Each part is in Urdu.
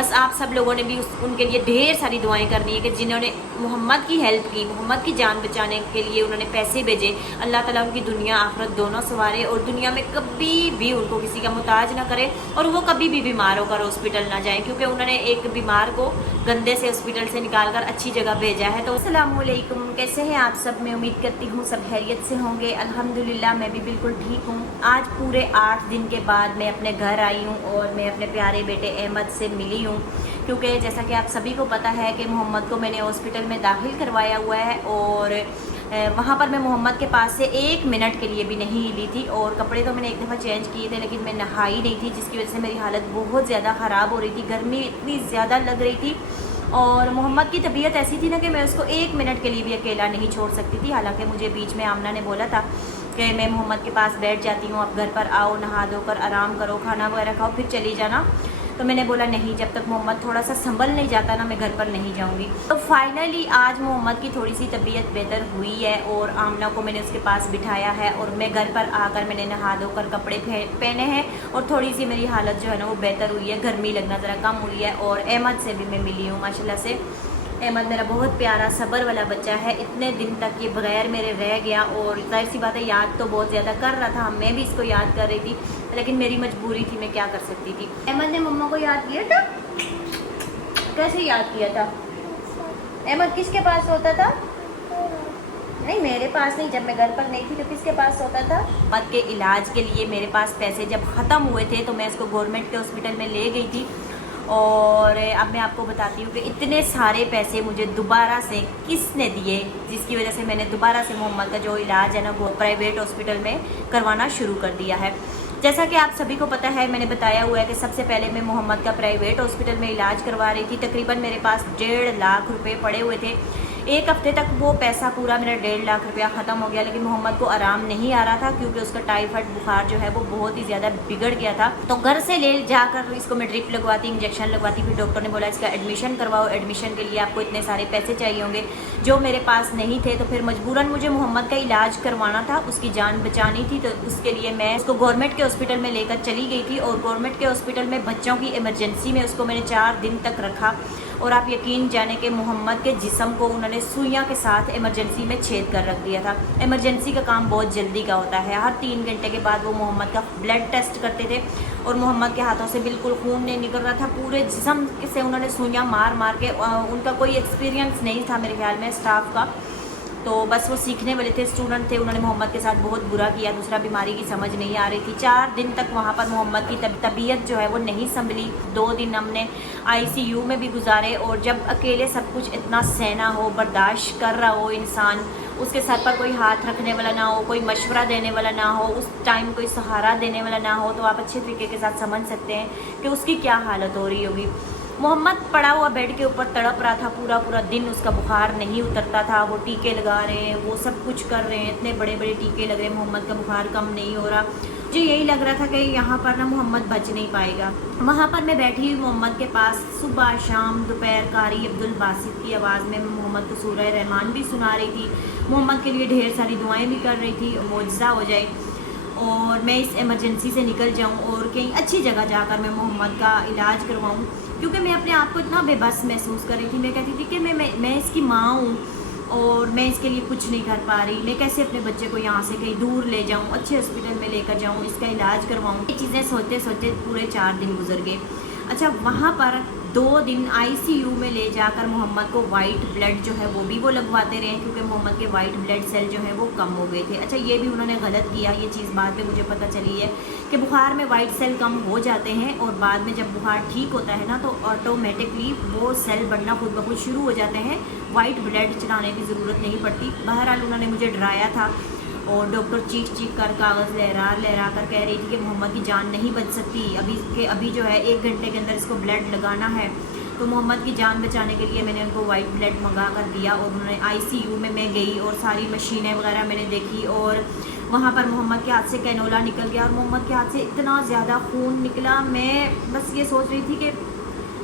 بس آپ سب لوگوں نے بھی ان کے لیے ڈھیر ساری دعائیں کرنی ہے کہ جنہوں نے محمد کی ہیلپ کی، محمد کی جان بچانے کے لیے انہوں نے پیسے بھیجے، اللہ تعالیٰ ان کی دنیا آخرت دونوں سنوارے اور دنیا میں کبھی بھی ان کو کسی کا محتاج نہ کرے، اور وہ کبھی بھی بیمار ہو کر ہاسپٹل نہ جائیں، کیونکہ انہوں نے ایک بیمار کو گندے سے ہاسپٹل سے نکال کر اچھی جگہ بھیجا ہے۔ تو السلام علیکم، کیسے ہیں آپ سب؟ میں امید کرتی ہوں سب خیریت سے ہوں گے۔ الحمدللہ میں بھی بالکل ٹھیک ہوں۔ آج پورے 8 دن کے بعد میں اپنے گھر آئی ہوں اور میں اپنے پیارے بیٹے احمد سے ملی ہوں، کیونکہ جیسا کہ آپ سبھی کو پتہ ہے کہ محمد کو میں نے ہاسپٹل میں داخل کروایا ہوا ہے، اور وہاں پر میں محمد کے پاس سے 1 منٹ کے لیے بھی نہیں ہلی تھی، اور کپڑے تو میں نے ایک دفعہ چینج کیے تھے لیکن میں نہائی نہیں تھی، جس کی وجہ سے میری حالت بہت زیادہ خراب ہو رہی تھی، گرمی اتنی زیادہ لگ رہی تھی، اور محمد کی طبیعت ایسی تھی نا کہ میں اس کو 1 منٹ کے لیے بھی اکیلا نہیں چھوڑ سکتی تھی۔ حالانکہ مجھے بیچ میں آمنہ نے بولا تھا کہ میں محمد کے پاس بیٹھ جاتی ہوں، آپ گھر پر آؤ، نہا دھو کر آرام کرو، کھانا وغیرہ کھاؤ، پھر چلی جانا، تو میں نے بولا نہیں، جب تک محمد تھوڑا سا سنبھل نہیں جاتا نا میں گھر پر نہیں جاؤں گی۔ تو فائنلی آج محمد کی تھوڑی سی طبیعت بہتر ہوئی ہے، اور آمنہ کو میں نے اس کے پاس بٹھایا ہے، اور میں گھر پر آ کر میں نے نہا دھو کر کپڑے پہنے ہیں، اور تھوڑی سی میری حالت جو ہے نا وہ بہتر ہوئی ہے، گرمی لگنا ذرا کم ہوئی ہے، اور احمد سے بھی میں ملی ہوں ماشاءاللہ سے۔ احمد میرا بہت پیارا صبر والا بچہ ہے، اتنے دن تک یہ بغیر میرے رہ گیا، اور ظاہر سی بات ہے یاد تو بہت زیادہ کر رہا تھا، میں بھی اس کو یاد کر رہی تھی، لیکن میری مجبوری تھی، میں کیا کر سکتی تھی۔ احمد نے مما کو یاد کیا تھا؟ کیسے یاد کیا تھا؟ احمد کس کے پاس ہوتا تھا؟ نہیں میرے پاس نہیں، جب میں گھر پر نہیں تھی تو کس کے پاس ہوتا تھا؟ احمد کے علاج کے لیے میرے پاس پیسے جب ختم ہوئے تھے تو میں اس کو گورنمنٹ کے ہاسپٹل میں لے گئی تھی، اور اب میں آپ کو بتاتی ہوں کہ اتنے سارے پیسے مجھے دوبارہ سے کس نے دیے، جس کی وجہ سے میں نے دوبارہ سے محمد کا جو علاج ہے نا وہ پرائیویٹ ہاسپٹل میں کروانا شروع کر دیا ہے۔ جیسا کہ آپ سبھی کو پتہ ہے، میں نے بتایا ہوا ہے کہ سب سے پہلے میں محمد کا پرائیویٹ ہاسپٹل میں علاج کروا رہی تھی، تقریباً میرے پاس 1.5 لاکھ روپے پڑے ہوئے تھے۔ ایک ہفتے تک وہ پیسہ پورا میرا 1.5 لاکھ روپیہ ختم ہو گیا، لیکن محمد کو آرام نہیں آ رہا تھا کیونکہ اس کا ٹائیفائڈ بخار جو ہے وہ بہت ہی زیادہ بگڑ گیا تھا۔ تو گھر سے لے جا کر اس کو میں ڈرپ لگواتی، انجیکشن لگواتی، پھر ڈاکٹر نے بولا اس کا ایڈمیشن کرواؤ، ایڈمیشن کے لیے آپ کو اتنے سارے پیسے چاہیے ہوں گے جو میرے پاس نہیں تھے، تو پھر مجبوراً مجھے محمد کا علاج کروانا تھا، اس کی جان بچانی تھی، تو اس کے لیے میں اس کو گورنمنٹ کے ہاسپٹل میں لے کر چلی گئی تھی، اور گورنمنٹ کے ہاسپٹل میں بچوں کی ایمرجنسی میں اس کو میں نے 4 دن تک رکھا، اور آپ یقین جانے کہ محمد کے جسم کو انہوں نے سوئیاں کے ساتھ ایمرجنسی میں چھید کر رکھ دیا تھا۔ ایمرجنسی کا کام بہت جلدی کا ہوتا ہے، ہر 3 گھنٹے کے بعد وہ محمد کا بلڈ ٹیسٹ کرتے تھے، اور محمد کے ہاتھوں سے بالکل خون نہیں نکل رہا تھا، پورے جسم سے انہوں نے سوئیاں مار مار کے، ان کا کوئی ایکسپیرینس نہیں تھا میرے خیال میں اسٹاف کا، تو بس وہ سیکھنے والے تھے، اسٹوڈنٹ تھے، انہوں نے محمد کے ساتھ بہت برا کیا، دوسرا بیماری کی سمجھ نہیں آ رہی تھی۔ 4 دن تک وہاں پر محمد کی طبیعت جو ہے وہ نہیں سنبھلی، 2 دن ہم نے ICU میں بھی گزارے، اور جب اکیلے سب کچھ اتنا سہنا ہو، برداشت کر رہا ہو انسان، اس کے سر پر کوئی ہاتھ رکھنے والا نہ ہو، کوئی مشورہ دینے والا نہ ہو، اس ٹائم کوئی سہارا دینے والا نہ ہو، تو آپ اچھے طریقے کے ساتھ سمجھ سکتے ہیں کہ اس کی کیا حالت ہو رہی ہوگی۔ محمد پڑا ہوا بیڈ کے اوپر تڑپ رہا تھا، پورا پورا دن اس کا بخار نہیں اترتا تھا، وہ ٹیکے لگا رہے ہیں، وہ سب کچھ کر رہے ہیں، اتنے بڑے بڑے ٹیکے لگ رہے ہیں، محمد کا بخار کم نہیں ہو رہا۔ مجھے یہی لگ رہا تھا کہ یہاں پر نا محمد بچ نہیں پائے گا۔ وہاں پر میں بیٹھی ہوئی محمد کے پاس، صبح شام دوپہر قاری عبدالباسط کی آواز میں محمد کو سورہ رحمان بھی سنا رہی تھی، محمد کے لیے ڈھیر ساری دعائیں بھی کر رہی تھی، معجزہ ہو جائے اور میں اس ایمرجنسی سے نکل جاؤں اور کہیں اچھی جگہ جا کر میں محمد کا علاج کرواؤں، کیونکہ میں اپنے آپ کو اتنا بے بس محسوس کر رہی تھی۔ میں کہتی تھی کہ میں اس کی ماں ہوں، اور میں اس کے لیے کچھ نہیں کر پا رہی، میں کیسے اپنے بچے کو یہاں سے کہیں دور لے جاؤں، اچھے ہاسپٹل میں لے کر جاؤں، اس کا علاج کرواؤں۔ یہ چیزیں سوچتے سوچتے پورے 4 دن گزر گئے۔ اچھا وہاں پر 2 دن ICU میں لے جا کر محمد کو وائٹ بلڈ جو ہے وہ بھی وہ لگواتے رہے، کیونکہ محمد کے وائٹ بلڈ سیل جو ہیں وہ کم ہو گئے تھے۔ اچھا یہ بھی انہوں نے غلط کیا، یہ چیز بعد میں مجھے پتہ چلی ہے کہ بخار میں وائٹ سیل کم ہو جاتے ہیں، اور بعد میں جب بخار ٹھیک ہوتا ہے نا تو آٹومیٹکلی وہ سیل بڑھنا خود بخود شروع ہو جاتے ہیں، وائٹ بلڈ چڑھانے کی ضرورت نہیں پڑتی۔ بہرحال انہوں نے مجھے ڈرایا تھا، اور ڈاکٹر چیخ چیخ کر کاغذ لہرا کر کہہ رہی تھی کہ محمد کی جان نہیں بچ سکتی، ابھی جو ہے 1 گھنٹے کے اندر اس کو بلڈ لگانا ہے۔ تو محمد کی جان بچانے کے لیے میں نے ان کو وائٹ بلڈ منگا کر دیا، اور انہوں نے ICU میں گئی اور ساری مشینیں وغیرہ میں نے دیکھی، اور وہاں پر محمد کے ہاتھ سے کینولا نکل گیا، اور محمد کے ہاتھ سے اتنا زیادہ خون نکلا، میں بس یہ سوچ رہی تھی کہ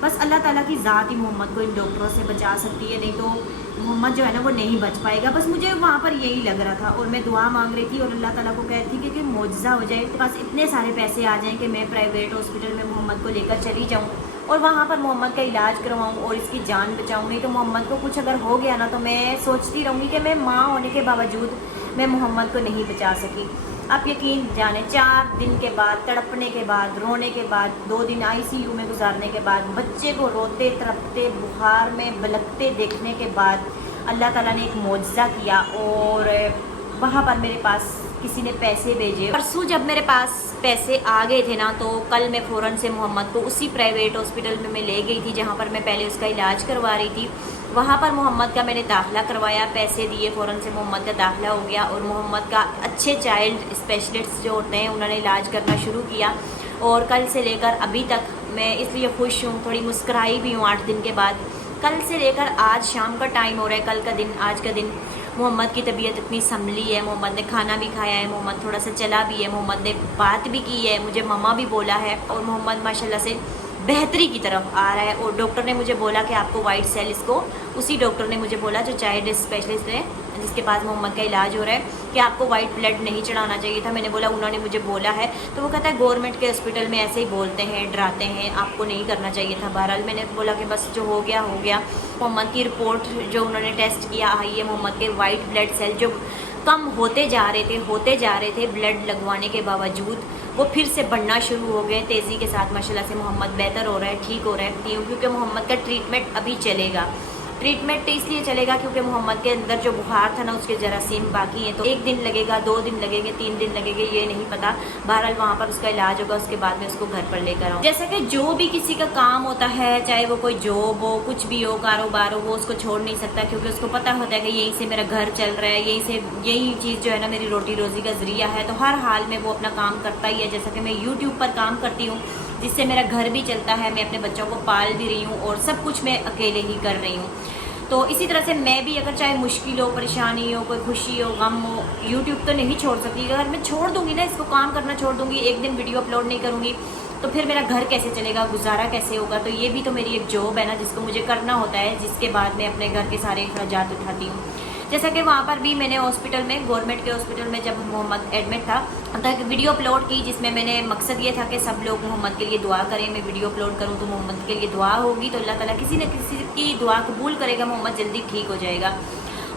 بس اللہ تعالیٰ کی ذات ہی محمد کو ان ڈاکٹروں سے بچا سکتی ہے، نہیں تو محمد جو ہے نا وہ نہیں بچ پائے گا۔ بس مجھے وہاں پر یہی لگ رہا تھا، اور میں دعا مانگ رہی تھی اور اللہ تعالیٰ کو کہتی تھی کہ معجزہ ہو جائے، بس اتنے سارے پیسے آ جائیں کہ میں پرائیویٹ ہاسپٹل میں محمد کو لے کر چلی جاؤں، اور وہاں پر محمد کا علاج کرواؤں اور اس کی جان بچاؤں. نہیں تو محمد کو کچھ اگر ہو گیا نا تو میں سوچتی رہوں گی کہ میں ماں ہونے کے باوجود میں محمد کو نہیں بچا سکی. آپ یقین جانیں 4 دن کے بعد تڑپنے کے بعد رونے کے بعد 2 دن ICU میں گزارنے کے بعد بچے کو روتے تڑپتے بخار میں بلکتے دیکھنے کے بعد اللہ تعالیٰ نے ایک معجزہ کیا اور وہاں پر میرے پاس کسی نے پیسے بھیجے. پرسوں جب میرے پاس پیسے آ گئے تھے نا تو کل میں فوراً سے محمد کو اسی پرائیویٹ ہاسپٹل میں لے گئی تھی جہاں پر میں پہلے اس کا علاج کروا رہی تھی. وہاں پر محمد کا میں نے داخلہ کروایا, پیسے دیے, فوراً سے محمد کا داخلہ ہو گیا اور محمد کا اچھے چائلڈ اسپیشلسٹ جو ہوتے ہیں انہوں نے علاج کرنا شروع کیا. اور کل سے لے کر ابھی تک میں اس لیے خوش ہوں, تھوڑی مسکرائی بھی ہوں 8 دن کے بعد. کل سے لے کر آج شام کا ٹائم ہو رہا ہے, کل کا دن, آج کا دن محمد کی طبیعت اتنی سنبھلی ہے, محمد نے کھانا بھی کھایا ہے, محمد تھوڑا سا چلا بھی ہے, محمد نے بات بھی کی ہے, مجھے ماما بھی بولا ہے اور محمد ماشاءاللہ سے بہتری کی طرف آ رہا ہے. اور ڈاکٹر نے مجھے بولا کہ آپ کو وائٹ سیل, اس کو اسی ڈاکٹر نے مجھے بولا جو چائلڈ اسپیشلسٹ ہے جس کے پاس محمد کا علاج ہو رہا ہے کہ آپ کو وائٹ بلڈ نہیں چڑھانا چاہیے تھا. میں نے بولا انہوں نے مجھے بولا ہے, تو وہ کہتا ہے گورنمنٹ کے ہاسپٹل میں ایسے ہی بولتے ہیں, ڈراتے ہیں, آپ کو نہیں کرنا چاہیے تھا. بہرحال میں نے بولا کہ بس جو ہو گیا ہو گیا. محمد کی رپورٹ جو انہوں نے ٹیسٹ کیا آئی ہے, محمد کے وائٹ بلڈ سیل جو کم ہوتے جا رہے تھے بلڈ لگوانے کے باوجود وہ پھر سے بڑھنا شروع ہو گئے تیزی کے ساتھ. ماشاءاللہ سے محمد بہتر ہو رہا ہے, ٹھیک ہو رہا ہے, کیونکہ محمد کا ٹریٹمنٹ ابھی چلے گا. ٹریٹمنٹ اس لیے چلے گا کیونکہ محمد کے اندر جو بخار تھا نا اس کے جراثیم باقی ہیں, تو 1 دن لگے گا, 2 دن لگیں گے, 3 دن لگیں گے, یہ نہیں پتا. بہرحال وہاں پر اس کا علاج ہوگا, اس کے بعد میں اس کو گھر پر لے کر آؤں. جیسا کہ جو بھی کسی کا کام ہوتا ہے, چاہے وہ کوئی جاب ہو, کچھ بھی ہو, کاروبار ہو, وہ اس کو چھوڑ نہیں سکتا کیونکہ اس کو پتا ہوتا ہے کہ یہیں سے میرا گھر چل رہا ہے, یہی چیز جو ہے نا میری روٹی روزی کا ذریعہ ہے. تو ہر حال میں وہ اپنا کام کرتا ہی ہے. جیسا کہ میں YouTube پر کام کرتی ہوں جس سے میرا گھر بھی چلتا ہے, میں اپنے بچوں کو پال بھی رہی ہوں اور سب کچھ میں اکیلے ہی کر رہی ہوں. تو اسی طرح سے میں بھی اگر چاہے مشکل ہو, پریشانی ہو, کوئی خوشی ہو, غم ہو, YouTube تو نہیں چھوڑ سکتی. اگر میں چھوڑ دوں گی نا, اس کو کام کرنا چھوڑ دوں گی, 1 دن ویڈیو اپلوڈ نہیں کروں گی, تو پھر میرا گھر کیسے چلے گا, گزارا کیسے ہوگا. تو یہ بھی تو میری ایک جاب ہے نا جس کو مجھے کرنا ہوتا ہے, جس کے بعد میں اپنے گھر کے سارے اخراجات اٹھاتی ہوں. جیسا کہ وہاں پر بھی میں نے ہاسپٹل میں, گورنمنٹ کے ہاسپٹل میں جب محمد ایڈمٹ تھا تو ایک ویڈیو اپلوڈ کی جس میں نے مقصد یہ تھا کہ سب لوگ محمد کے لیے دعا کریں. میں ویڈیو اپلوڈ کروں تو محمد کے لیے دعا ہوگی تو اللہ تعالیٰ کسی نہ کسی کی دعا قبول کرے گا, محمد جلدی ٹھیک ہو جائے گا.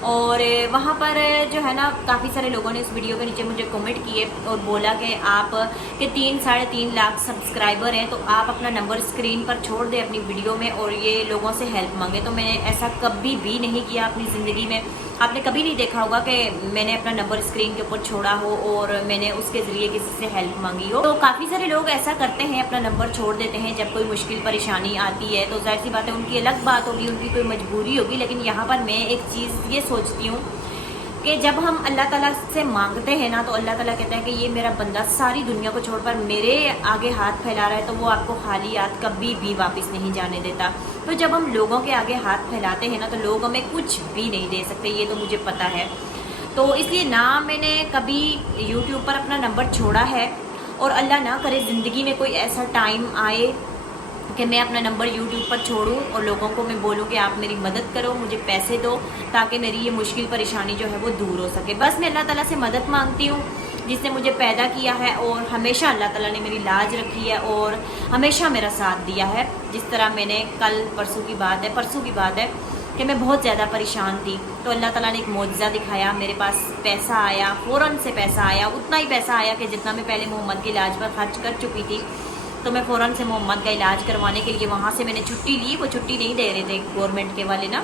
اور وہاں پر جو ہے نا کافی سارے لوگوں نے اس ویڈیو کے نیچے مجھے کمنٹ کیے اور بولا کہ آپ کے 3-3.5 لاکھ سبسکرائبر ہیں تو آپ اپنا نمبر اسکرین پر چھوڑ دیں اپنی ویڈیو میں اور یہ لوگوں سے ہیلپ مانگے. تو میں نے ایسا کبھی بھی نہیں کیا اپنی زندگی میں. آپ نے کبھی نہیں دیکھا ہوگا کہ میں نے اپنا نمبر اسکرین کے اوپر چھوڑا ہو اور میں نے اس کے ذریعے کسی سے ہیلپ مانگی ہو. تو کافی سارے لوگ ایسا کرتے ہیں, اپنا نمبر چھوڑ دیتے ہیں جب کوئی مشکل پریشانی آتی ہے. تو ظاہر سی بات ہے ان کی الگ بات ہوگی, ان کی کوئی مجبوری ہوگی. لیکن یہاں پر میں ایک چیز یہ سوچتی ہوں کہ جب ہم اللہ تعالیٰ سے مانگتے ہیں نا تو اللہ تعالیٰ کہتا ہے کہ یہ میرا بندہ ساری دنیا کو چھوڑ کر میرے آگے ہاتھ پھیلا رہا ہے تو وہ آپ کو خالی ہاتھ کبھی بھی واپس نہیں جانے دیتا. تو جب ہم لوگوں کے آگے ہاتھ پھیلاتے ہیں نا تو لوگ ہمیں کچھ بھی نہیں دے سکتے, یہ تو مجھے پتہ ہے. تو اس لیے نہ میں نے کبھی YouTube پر اپنا نمبر چھوڑا ہے اور اللہ نہ کرے زندگی میں کوئی ایسا ٹائم آئے کہ میں اپنا نمبر YouTube پر چھوڑوں اور لوگوں کو میں بولوں کہ آپ میری مدد کرو, مجھے پیسے دو تاکہ میری یہ مشکل پریشانی جو ہے وہ دور ہو سکے. بس میں اللہ تعالیٰ سے مدد مانگتی ہوں جس نے مجھے پیدا کیا ہے اور ہمیشہ اللہ تعالیٰ نے میری لاج رکھی ہے اور ہمیشہ میرا ساتھ دیا ہے. جس طرح میں نے پرسوں کی بات ہے کہ میں بہت زیادہ پریشان تھی تو اللہ تعالیٰ نے ایک معجزہ دکھایا, میرے پاس پیسہ آیا, فوراً سے پیسہ آیا, اتنا ہی پیسہ آیا کہ جتنا میں پہلے محمد کے علاج پر خرچ کر چکی تھی. تو میں فوراً سے محمد کا علاج کروانے کے لیے وہاں سے میں نے چھٹی لی. وہ چھٹی نہیں دے رہے تھے گورنمنٹ کے والے نا,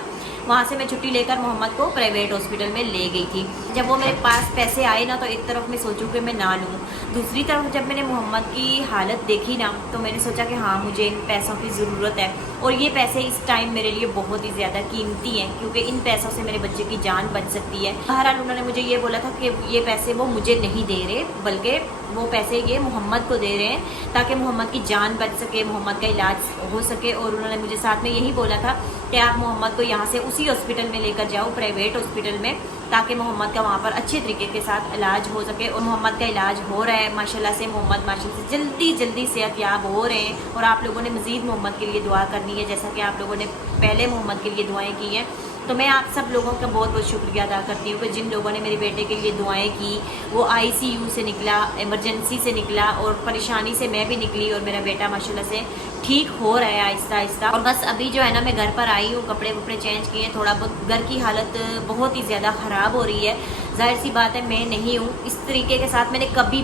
وہاں سے میں چھٹی لے کر محمد کو پرائیویٹ ہاسپٹل میں لے گئی تھی. جب وہ میرے پاس پیسے آئے نا تو ایک طرف میں سوچوں کہ میں نہ لوں, دوسری طرف جب میں نے محمد کی حالت دیکھی نا تو میں نے سوچا کہ ہاں مجھے ان پیسوں کی ضرورت ہے اور یہ پیسے اس ٹائم میرے لیے بہت ہی زیادہ قیمتی ہیں کیونکہ ان پیسوں سے میرے بچے کی جان بچ سکتی ہے. بہرحال انہوں نے مجھے یہ بولا تھا کہ یہ پیسے وہ مجھے نہیں دے رہے بلکہ وہ پیسے یہ محمد کو دے رہے ہیں تاکہ محمد کی جان بچ سکے, محمد کا علاج ہو سکے. اور انہوں نے مجھے ساتھ میں یہی بولا تھا کہ آپ محمد کو یہاں سے اسی ہاسپٹل میں لے کر جاؤ, پرائیویٹ ہاسپٹل میں, تاکہ محمد کا وہاں پر اچھے طریقے کے ساتھ علاج ہو سکے. اور محمد کا علاج ہو رہا ہے ماشاءاللہ سے, محمد ماشاءاللہ سے جلدی صحت یاب ہو رہے ہیں. اور آپ لوگوں نے مزید محمد کے لیے دعا کرنی ہے جیسا کہ آپ لوگوں نے پہلے محمد کے لیے دعائیں کی ہیں. تو میں آپ سب لوگوں کا بہت بہت شکریہ ادا کرتی ہوں کہ جن لوگوں نے میرے بیٹے کے لیے دعائیں کی. وہ ICU سے نکلا, ایمرجنسی سے نکلا اور پریشانی سے میں بھی نکلی اور میرا بیٹا ماشاءاللہ سے ٹھیک ہو رہا ہے آہستہ آہستہ. اور بس ابھی جو ہے نا میں گھر پر آئی ہوں, کپڑے وپڑے چینج کیے, تھوڑا بہت گھر کی حالت بہت ہی زیادہ خراب ہو رہی ہے. ظاہر سی بات ہے میں نہیں ہوں اس طریقے کے ساتھ. میں نے کبھی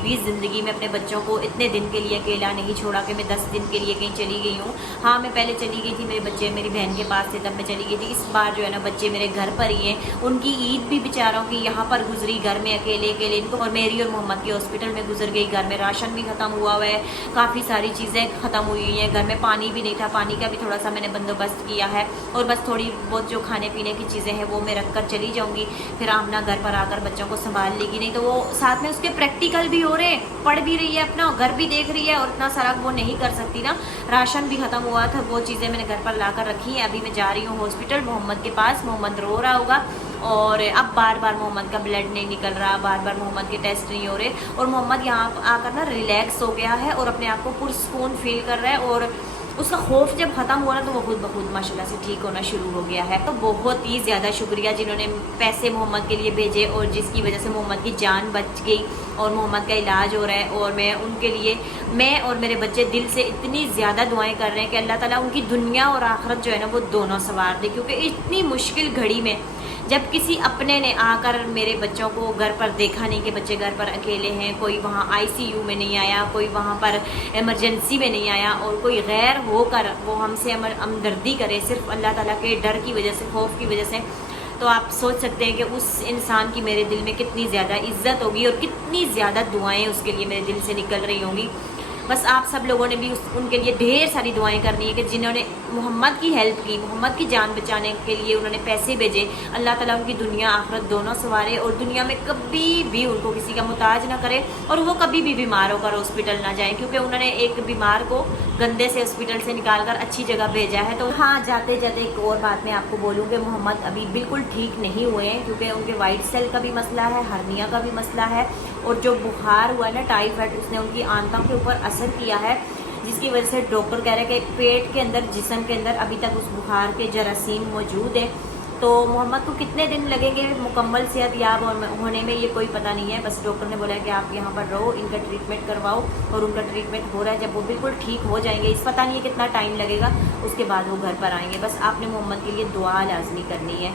بھی زندگی میں اپنے بچوں کو اتنے دن کے لیے اکیلا نہیں چھوڑا کہ میں 10 دن کے لیے کہیں چلی گئی ہوں. ہاں میں پہلے چلی گئی تھی, میرے بچے میری بہن کے پاس تھے تب میں چلی گئی تھی. اس بار جو ہے نا بچے میرے گھر پر ہی ہیں. ان کی عید بھی بیچاروں کی یہاں پر گزری, گھر میں اکیلے ان کو, اور میری اور محمد کی ہاسپٹل میں گزر گئی. گھر میں راشن بھی ختم ہوا ہے, کافی ساری چیزیں ختم ہوئی ہیں. گھر میں پانی بھی نہیں تھا, پانی کا بھی تھوڑا سا میں نے بندوبست کیا ہے. اور بس تھوڑی بہت جو کھانے پینے کی چیزیں ہیں وہ میں رکھ کر چلی جاؤں گی. پھر آمنہ گھر پر آ کر بچوں کو سنبھال لے گی. نہیں تو وہ ساتھ میں اس کے پریکٹیکل بھی ہو رہے ہیں, پڑھ بھی رہی ہے, اپنا گھر بھی دیکھ رہی ہے, اور اتنا سارا وہ نہیں کر سکتی نا. راشن بھی ختم ہوا تھا, وہ چیزیں میں نے گھر پر لا کر رکھی ہیں. ابھی میں جا رہی ہوں ہاسپٹل محمد کے پاس. محمد رو رہا ہوگا, اور اب بار بار محمد کا بلڈ نہیں نکل رہا, بار بار محمد کے ٹیسٹ نہیں ہو رہے. اور محمد یہاں آ کر نا ریلیکس ہو گیا ہے, اور اپنے آپ کو پرسکون فیل کر رہا ہے. اور اس کا خوف جب ختم ہوا نا تو وہ خود بخود ماشاءاللہ سے ٹھیک ہونا شروع ہو گیا ہے. تو بہت ہی زیادہ شکریہ جنہوں نے پیسے محمد کے لیے بھیجے, اور جس کی وجہ سے محمد کی جان بچ گئی اور محمد کا علاج ہو رہا ہے. اور میں ان کے لیے, میں اور میرے بچے دل سے اتنی زیادہ دعائیں کر رہے ہیں کہ اللہ تعالیٰ ان کی دنیا اور آخرت جو ہے نا وہ دونوں سنوار دے. کیونکہ اتنی مشکل گھڑی میں جب کسی اپنے نے آ کر میرے بچوں کو گھر پر دیکھا نہیں کہ بچے گھر پر اکیلے ہیں, کوئی وہاں ICU میں نہیں آیا, کوئی وہاں پر ایمرجنسی میں نہیں آیا, اور کوئی غیر ہو کر وہ ہم سے ہمدردی کرے صرف اللہ تعالیٰ کے ڈر کی وجہ سے, خوف کی وجہ سے, تو آپ سوچ سکتے ہیں کہ اس انسان کی میرے دل میں کتنی زیادہ عزت ہوگی اور کتنی زیادہ دعائیں اس کے لیے میرے دل سے نکل رہی ہوں گی. بس آپ سب لوگوں نے بھی ان کے لیے ڈھیر ساری دعائیں کرنی ہے کہ جنہوں نے محمد کی ہیلپ کی, محمد کی جان بچانے کے لیے انہوں نے پیسے بھیجے. اللہ تعالیٰ ان کی دنیا آخرت دونوں سنوارے, اور دنیا میں کبھی بھی ان کو کسی کا محتاج نہ کرے, اور وہ کبھی بھی بیمار ہو کر ہاسپٹل نہ جائیں. کیونکہ انہوں نے ایک بیمار کو گندے سے ہاسپٹل سے نکال کر اچھی جگہ بھیجا ہے. تو ہاں جاتے جاتے ایک اور بات میں آپ کو بولوں کہ محمد ابھی بالکل ٹھیک نہیں ہوئے ہیں, کیونکہ ان کے وائٹ سیل کا بھی مسئلہ ہے, ہرنیا کا بھی مسئلہ ہے, اور جو بخار ہوا ہے نا ٹائیفائڈ, اس نے ان کی آنتوں کے اوپر اثر کیا ہے, جس کی وجہ سے ڈاکٹر کہہ رہے ہیں کہ پیٹ کے اندر, جسم کے اندر ابھی تک اس بخار کے جراثیم موجود ہیں. تو محمد کو کتنے دن لگیں گے مکمل صحت یاب ہونے میں یہ کوئی پتہ نہیں ہے. بس ڈاکٹر نے بولا ہے کہ آپ یہاں پر رہو, ان کا ٹریٹمنٹ کرواؤ, اور ان کا ٹریٹمنٹ ہو رہا ہے. جب وہ بالکل ٹھیک ہو جائیں گے, اس پتہ نہیں ہے کتنا ٹائم لگے گا, اس کے بعد وہ گھر پر آئیں گے. بس آپ نے محمد کے لیے دعا لازمی کرنی ہے.